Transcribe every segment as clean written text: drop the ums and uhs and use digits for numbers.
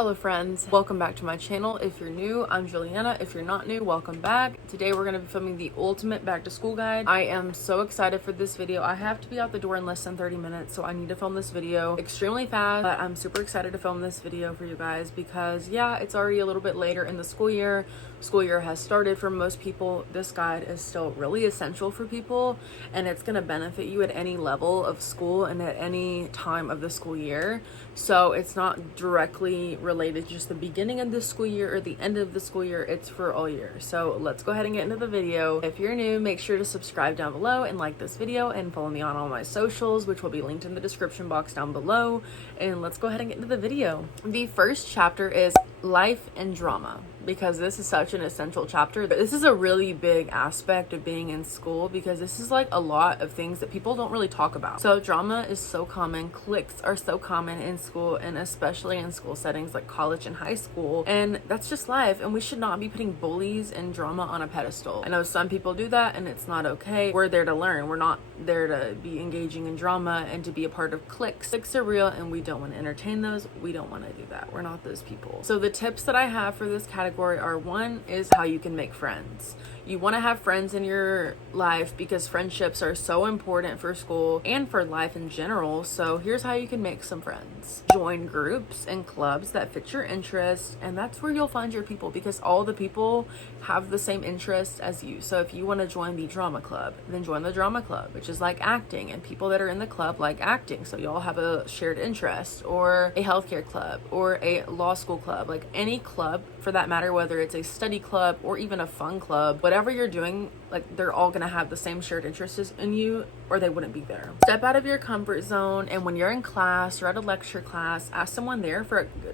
Hello friends, welcome back to my channel. If you're new, I'm Julianna. If you're not new, welcome back. Today we're going to be filming the ultimate back to school guide. I am so excited for this video. I have to be out the door in less than 30 minutes, so I need to film this video extremely fast, but I'm super excited to film this video for you guys because yeah, it's already a little bit later in the school year. School year has started for most people. This guide is still really essential for people, and it's going to benefit you at any level of school and at any time of the school year. So it's not directly related to just the beginning of the school year or the end of the school year. It's for all year. So let's go ahead and get into the video. If you're new, make sure to subscribe down below and like this video and follow me on all my socials, which will be linked in the description box down below. And let's go ahead and get into the video. The first chapter is life and drama, because this is such an essential chapter. This is a really big aspect of being in school because this is like a lot of things that people don't really talk about. So drama is so common, cliques are so common in school, and especially in school settings like college and high school, and that's just life, and we should not be putting bullies and drama on a pedestal. I know some people do that and it's not okay. We're there to learn. We're not there to be engaging in drama and to be a part of cliques. Cliques are real and we don't want to entertain those. We don't want to do that. We're not those people. So the tips that I have for this category are: one is how you can make friends. You want to have friends in your life because friendships are so important for school and for life in general. So here's how you can make some friends. Join groups and clubs that fit your interests, and that's where you'll find your people, because all the people have the same interests as you. So if you want to join the drama club, then join the drama club, which is like acting, and people that are in the club like acting, so y'all have a shared interest. Or a healthcare club or a law school club, like any club for that matter, whether it's a study club or even a fun club, whatever you're doing, like they're all gonna have the same shared interests in you, or they wouldn't be there. Step out of your comfort zone, and when you're in class or at a lecture class, ask someone there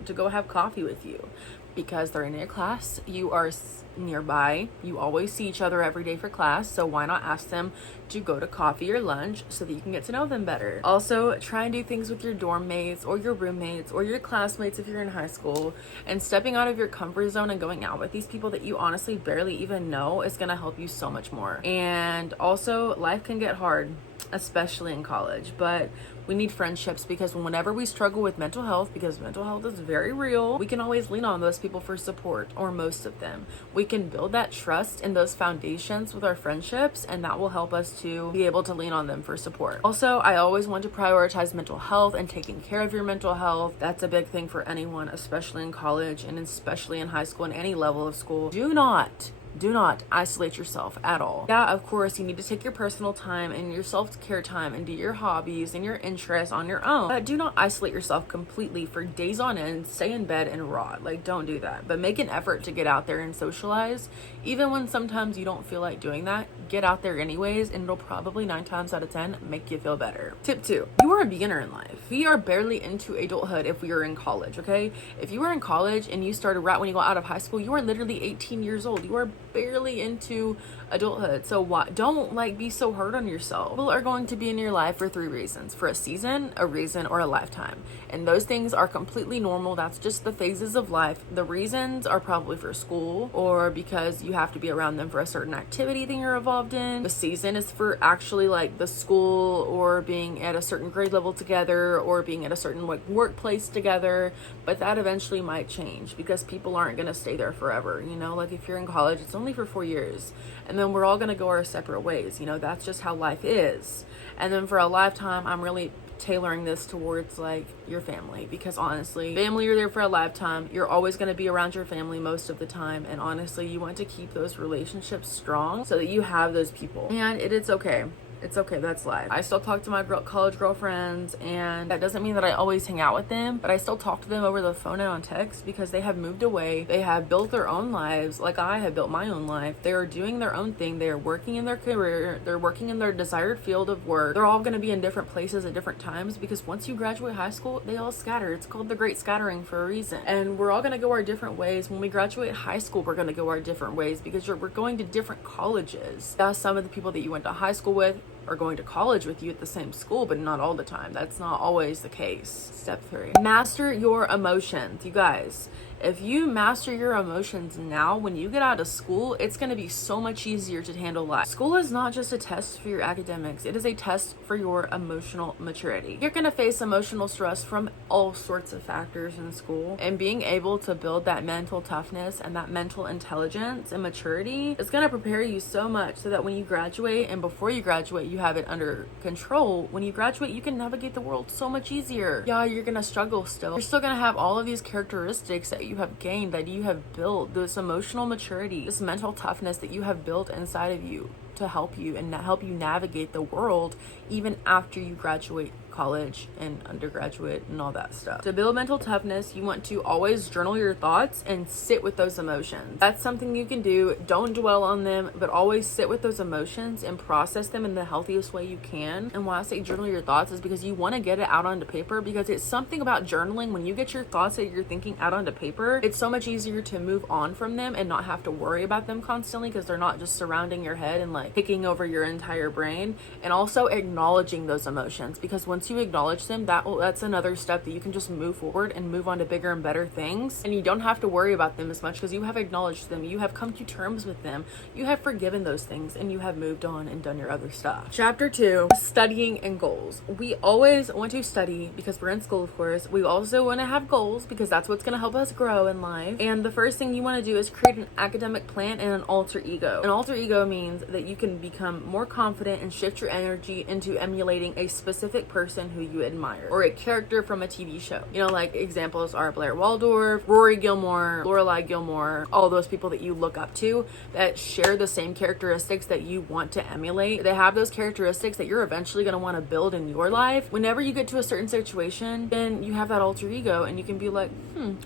to go have coffee with you, because they're in your class, you are nearby, you always see each other every day for class, so why not ask them to go to coffee or lunch so that you can get to know them better. Also, try and do things with your dorm mates or your roommates or your classmates if you're in high school, and stepping out of your comfort zone and going out with these people that you honestly barely even know is going to help you so much more. And also, life can get hard, especially in college, but we need friendships, because whenever we struggle with mental health, because mental health is very real, we can always lean on those people for support, or most of them. We can build that trust and those foundations with our friendships, and that will help us to be able to lean on them for support. Also, I always want to prioritize mental health and taking care of your mental health. That's a big thing for anyone, especially in college and especially in high school and any level of school. Do not isolate yourself at all. Yeah, of course, you need to take your personal time and your self-care time and do your hobbies and your interests on your own. But do not isolate yourself completely for days on end, stay in bed and rot. Like, don't do that. But make an effort to get out there and socialize. Even when sometimes you don't feel like doing that, get out there anyways, and it'll probably 9 times out of 10 make you feel better. Tip 2, you are a beginner in life. We are barely into adulthood if we are in college, okay? If you were in college and you started right when you got out of high school, you are literally 18 years old. You are barely into adulthood. So don't like be so hard on yourself. People are going to be in your life for 3 reasons: for a season, a reason, or a lifetime. And those things are completely normal. That's just the phases of life. The reasons are probably for school, or because you have to be around them for a certain activity that you're involved in. The season is for actually like the school, or being at a certain grade level together, or being at a certain like workplace together. But that eventually might change, because people aren't going to stay there forever. You know, like if you're in college, it's only for 4 years, and then we're all going to go our separate ways. You know, that's just how life is. And then for a lifetime, I'm really tailoring this towards like your family, because honestly, family, you're there for a lifetime. You're always going to be around your family most of the time, and honestly, you want to keep those relationships strong so that you have those people. And it's okay. It's okay, that's life. I still talk to my college girlfriends, and that doesn't mean that I always hang out with them, but I still talk to them over the phone and on text, because they have moved away. They have built their own lives like I have built my own life. They are doing their own thing. They are working in their career. They're working in their desired field of work. They're all going to be in different places at different times, because once you graduate high school, they all scatter. It's called the Great Scattering for a reason. And we're all going to go our different ways. When we graduate high school, we're going to go our different ways, because we're going to different colleges. Some of the people that you went to high school with are going to college with you at the same school, but not all the time. That's not always the case. Step 3, master your emotions. You guys, if you master your emotions now, when you get out of school, it's going to be so much easier to handle life. School is not just a test for your academics. It is a test for your emotional maturity. You're going to face emotional stress from all sorts of factors in school, and being able to build that mental toughness and that mental intelligence and maturity is going to prepare you so much so that when you graduate and before you graduate, you have it under control. When you graduate, you can navigate the world so much easier. Yeah, you're going to struggle still. You're still going to have all of these characteristics that you have gained, that you have built, this emotional maturity, this mental toughness that you have built inside of you to help you and help you navigate the world even after you graduate college and undergraduate and all that stuff. To build mental toughness, you want to always journal your thoughts and sit with those emotions. That's something you can do. Don't dwell on them, but always sit with those emotions and process them in the healthiest way you can. And when I say journal your thoughts, is because you want to get it out onto paper, because it's something about journaling. When you get your thoughts that you're thinking out onto paper, it's so much easier to move on from them and not have to worry about them constantly, because they're not just surrounding your head and like taking over your entire brain. And also acknowledging those emotions, because once you acknowledge them, that's another step that you can just move forward and move on to bigger and better things, and you don't have to worry about them as much because you have acknowledged them, you have come to terms with them, you have forgiven those things, and you have moved on and done your other stuff. Chapter 2, studying and goals. We always want to study because we're in school, of course. We also want to have goals because that's what's going to help us grow in life. And the first thing you want to do is create an academic plan and an alter ego. An alter ego means that you can become more confident and shift your energy into emulating a specific person who you admire, or a character from a TV show. You know, like examples are Blair Waldorf, Rory Gilmore, Lorelai Gilmore, all those people that you look up to that share the same characteristics that you want to emulate. They have those characteristics that you're eventually going to want to build in your life. Whenever you get to a certain situation, then you have that alter ego and you can be like,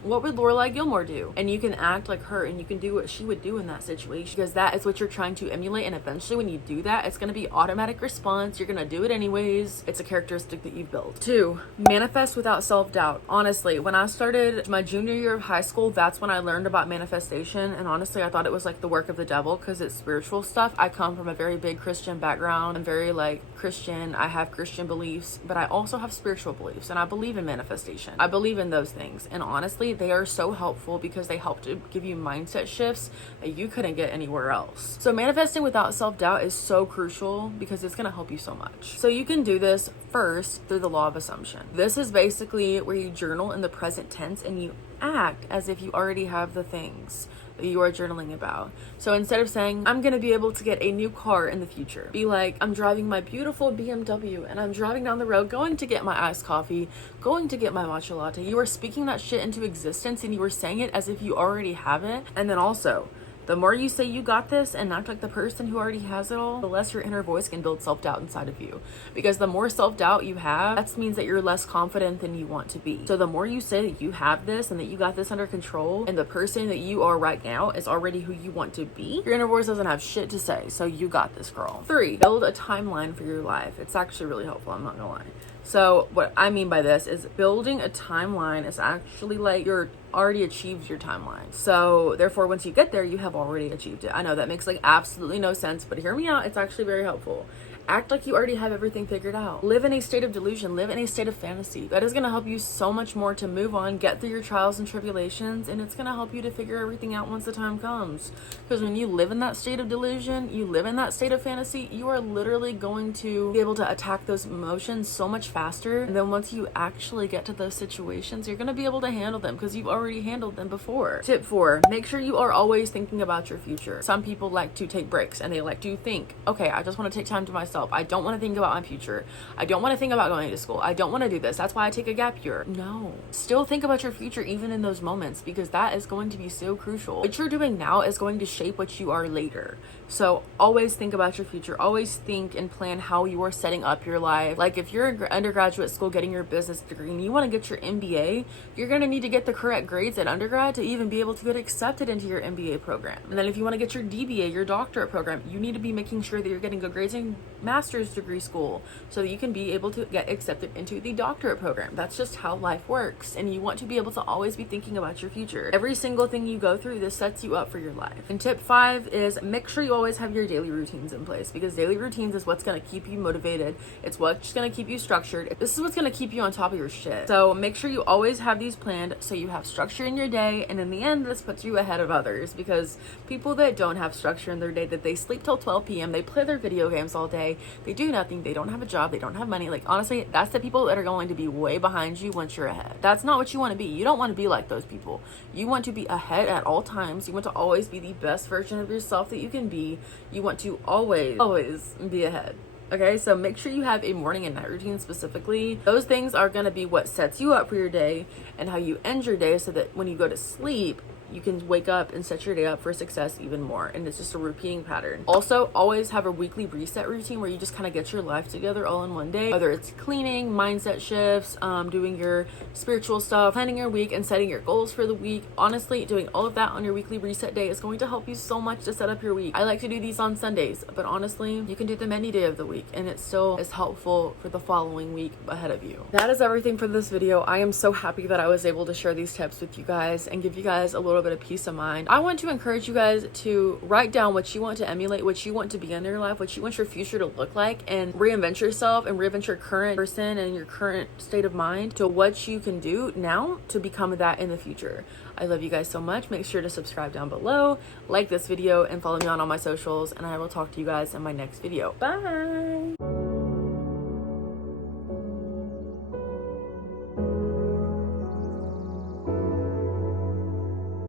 what would Lorelai Gilmore do? And you can act like her and you can do what she would do in that situation, because that is what you're trying to emulate. And eventually when you do that, it's going to be automatic response. You're going to do it anyways. It's a characteristic that you've built. 2, manifest without self-doubt. Honestly, when I started my junior year of high school, that's when I learned about manifestation. And honestly, I thought it was like the work of the devil because it's spiritual stuff. I come from a very big Christian background. I'm very like Christian. I have Christian beliefs, but I also have spiritual beliefs, and I believe in manifestation. I believe in those things. And honestly, they are so helpful because they help to give you mindset shifts that you couldn't get anywhere else. So manifesting without self-doubt is so crucial because it's going to help you so much. So you can do this first through the law of assumption. This is basically where you journal in the present tense and you act as if you already have the things that you are journaling about. So instead of saying, I'm going to be able to get a new car in the future, be like, I'm driving my beautiful BMW and I'm driving down the road going to get my iced coffee, going to get my matcha latte. You are speaking that shit into existence and you are saying it as if you already have it. And then also, the more you say you got this and act like the person who already has it all, the less your inner voice can build self-doubt inside of you. Because the more self-doubt you have, that means that you're less confident than you want to be. So the more you say that you have this and that you got this under control, and the person that you are right now is already who you want to be, your inner voice doesn't have shit to say. So you got this, girl. 3, build a timeline for your life. It's actually really helpful, I'm not gonna lie. So what I mean by this is building a timeline is actually like you're already achieved your timeline. So therefore, once you get there, you have already achieved it. I know that makes like absolutely no sense, but hear me out. It's actually very helpful. Act like you already have everything figured out. Live in a state of delusion. Live in a state of fantasy. That is going to help you so much more to move on, get through your trials and tribulations, and it's going to help you to figure everything out once the time comes. Because when you live in that state of delusion, you live in that state of fantasy, you are literally going to be able to attack those emotions so much faster. And then once you actually get to those situations, you're going to be able to handle them because you've already handled them before. Tip 4, make sure you are always thinking about your future. Some people like to take breaks and they like to think, okay, I just want to take time to myself. I don't want to think about my future. I don't want to think about going to school. I don't want to do this. That's why I take a gap year. No. Still think about your future even in those moments, because that is going to be so crucial. What you're doing now is going to shape what you are later. So always think about your future. Always think and plan how you are setting up your life. Like if you're in undergraduate school getting your business degree and you want to get your MBA, you're going to need to get the correct grades at undergrad to even be able to get accepted into your MBA program. And then if you want to get your DBA, your doctorate program, you need to be making sure that you're getting good grades in master's degree school so that you can be able to get accepted into the doctorate program. That's just how life works, and you want to be able to always be thinking about your future. Every single thing you go through, this sets you up for your life. And tip 5 is make sure you always have your daily routines in place, because daily routines is what's going to keep you motivated. It's what's going to keep you structured. This is what's going to keep you on top of your shit. So make sure you always have these planned so you have structure in your day, and in the end this puts you ahead of others, because people that don't have structure in their day, that they sleep till 12 p.m., they play their video games all day, they do nothing, they don't have a job, they don't have money, like honestly, that's the people that are going to be way behind you once you're ahead. That's not what you want to be. You don't want to be like those people. You want to be ahead at all times. You want to always be the best version of yourself that you can be. You want to always be ahead. Okay, so make sure you have a morning and night routine specifically. Those things are going to be what sets you up for your day and how you end your day, so that when you go to sleep, you can wake up and set your day up for success even more. And it's just a repeating pattern. Also, always have a weekly reset routine where you just kind of get your life together all in one day, whether it's cleaning, mindset shifts, doing your spiritual stuff, planning your week and setting your goals for the week. Honestly, doing all of that on your weekly reset day is going to help you so much to set up your week. I like to do these on Sundays, but honestly, you can do them any day of the week, and it still is helpful for the following week ahead of you. That is everything for this video. I am so happy that I was able to share these tips with you guys and give you guys a little bit of peace of mind. I want to encourage you guys to write down what you want to emulate, what you want to be in your life, what you want your future to look like, and reinvent yourself and reinvent your current person and your current state of mind to what you can do now to become that in the future. I love you guys so much. Make sure to subscribe down below, like this video, and follow me on all my socials, and I will talk to you guys in my next video. Bye.